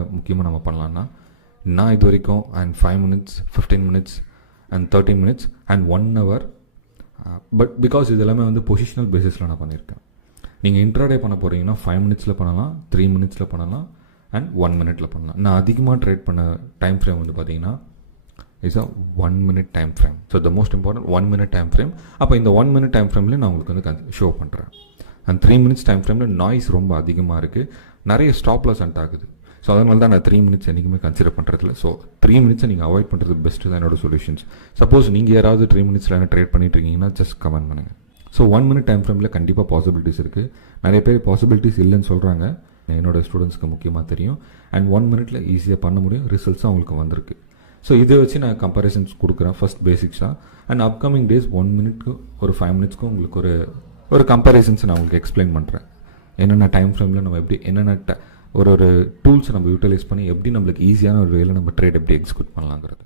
டைமில் முக்கியமாக நம்ம பண்ணலான்னா, நான் இது வரைக்கும் and 5 minutes 15 minutes and 30 minutes and 1 hour. But because இது எல்லாமே வந்து பொசிஷனல் பேசிஸில் நான் பண்ணியிருக்கேன். நீங்கள் இன்ட்ராடே பண்ண போகிறீங்கன்னா 5 minutesல பண்ணலாம், 3 minutesல பண்ணலாம் அண்ட் 1 minute பண்ணலாம். நான் அதிகமாக ட்ரேட் பண்ண டைம் ஃப்ரேம் வந்து பார்த்தீங்கன்னா is a 1 minute time frame. So the most important 1 minute time frame. அப்போ இந்த 1 minute டைம் ஃப்ரேம்லேயே நான் உங்களுக்கு வந்து ஷோ பண்ணுறேன். அண்ட் 3 minutes டைம் ஃப்ரேமில் நாய்ஸ் ரொம்ப அதிகமாக இருக்குது, நிறைய ஸ்டாப் லாஸ் அண்ட் ஆகுது. ஸோ அதனால தான் நான் 3 minutes என்றைக்குமே கன்சிடர் பண்ணுறதில்ல. ஸோ 3 minutes நீங்கள் அவாய்ட் பண்ணுறது பெஸ்ட்டு தான் என்னோட சொல்யூஷன்ஸ். சப்போஸ் நீங்கள் யாராவது 3 minutesல ட்ரேட் பண்ணிட்டு இருக்கீங்கன்னா ஜஸ்ட் கமெண்ட் பண்ணுங்கள். ஸோ 1 minute டைம் ஃப்ரேமில் கண்டிப்பாக பாசிபிலிட்டிஸ் இருக்குது. நிறைய பேர் பாசிபிலிட்டிஸ் இல்லைன்னு சொல்கிறாங்க, என்னோடய ஸ்டூடெண்ட்ஸ்க்கு முக்கியமாக தெரியும். அண்ட் 1 minute ஈஸியாக பண்ண முடியும், ரிசல்ட்ஸும் அவங்களுக்கு வந்திருக்கு. ஸோ இதை வச்சு நான் கம்பேரிசன்ஸ் கொடுக்குறேன் ஃபஸ்ட் பேசிக்ஸாக. அண்ட் அப்கமிங் டேஸ் 1 minuteக்கு ஒரு 5 minutesக்கு உங்களுக்கு ஒரு கம்பேரிசன்ஸ் நான் உங்களுக்கு எக்ஸ்பிளைன் பண்ணுறேன். என்னென்ன டைம் ஃப்ரேமில் நம்ம எப்படி என்னென்ன ஒரு டூல்ஸை நம்ம யூட்டிலைஸ் பண்ணி எப்படி நம்மளுக்கு ஈஸியான ஒரு வேலை நம்ம ட்ரேட் எப்படி எக்ஸிக்யூட் பண்ணலாங்கிறது.